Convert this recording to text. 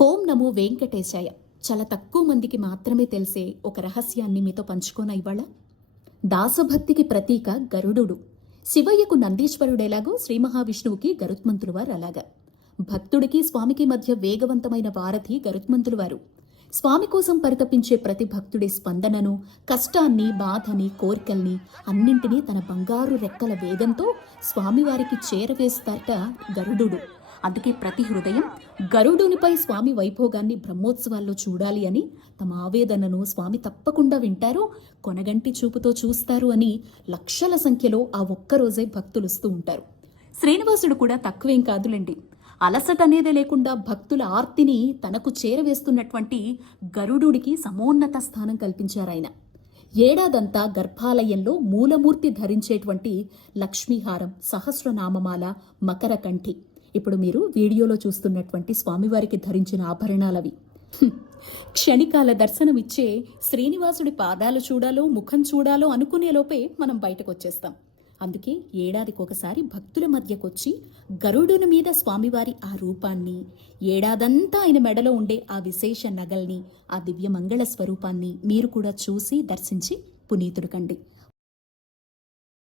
Home నమో వెంకటేశాయ. చాలా తక్కువ మందికి మాత్రమే తెలిసే ఒక రహస్యాన్ని మీతో పంచుకోన ఇవాళ? దాసభక్తికి ప్రతీక గరుడు శివయ్యకు నందీశ్వరుడేలాగో శ్రీ మహావిష్ణువుకి గరుత్మంతులు వారు అలాగా. భక్తుడికి స్వామికి మధ్య వేగవంతమైన వారధి గరుత్మంతులు వారు స్వామి కోసం పరితపించే ప్రతి భక్తుడి స్పందనను కష్టాన్ని బాధని కోరికల్ని అన్నింటినీ తన బంగారు రెక్కల వేగంతో స్వామివారికి చేరవేస్తారట గరుడు అందుకే ప్రతి హృదయం గరుడునిపై స్వామి వైభోగాన్ని బ్రహ్మోత్సవాల్లో చూడాలి అని తమ ఆవేదనను స్వామి తప్పకుండా వింటారు కొనగంటి చూపుతో చూస్తారు అని లక్షల సంఖ్యలో ఆ ఒక్కరోజే భక్తులు వస్తూ ఉంటారు. శ్రీనివాసుడు కూడా తక్కువేం కాదులేండి. అలసట అనేదే లేకుండా భక్తుల ఆర్తిని తనకు చేరవేస్తున్నటువంటి గరుడుడికి సమోన్నత స్థానం కల్పించారాయన ఏడాదంతా గర్భాలయంలో మూలమూర్తి ధరించేటువంటి లక్ష్మీహారం సహస్రనామమాల మకరకంఠి ఇప్పుడు మీరు వీడియోలో చూస్తున్నటువంటి స్వామివారికి ధరించిన ఆభరణాలవి. క్షణికాల దర్శనమిచ్చే శ్రీనివాసుడి పాదాలు చూడాలో ముఖం చూడాలో అనుకునే లోపే మనం బయటకు వచ్చేస్తాం అందుకే ఏడాదికొకసారి భక్తుల మధ్యకొచ్చి గరుడుని మీద స్వామివారి ఆ రూపాన్ని ఏడాదంతా ఆయన మెడలో ఉండే ఆ విశేష నగల్ని ఆ దివ్య మంగళ స్వరూపాన్ని మీరు కూడా చూసి దర్శించి పునీతుడు కండి.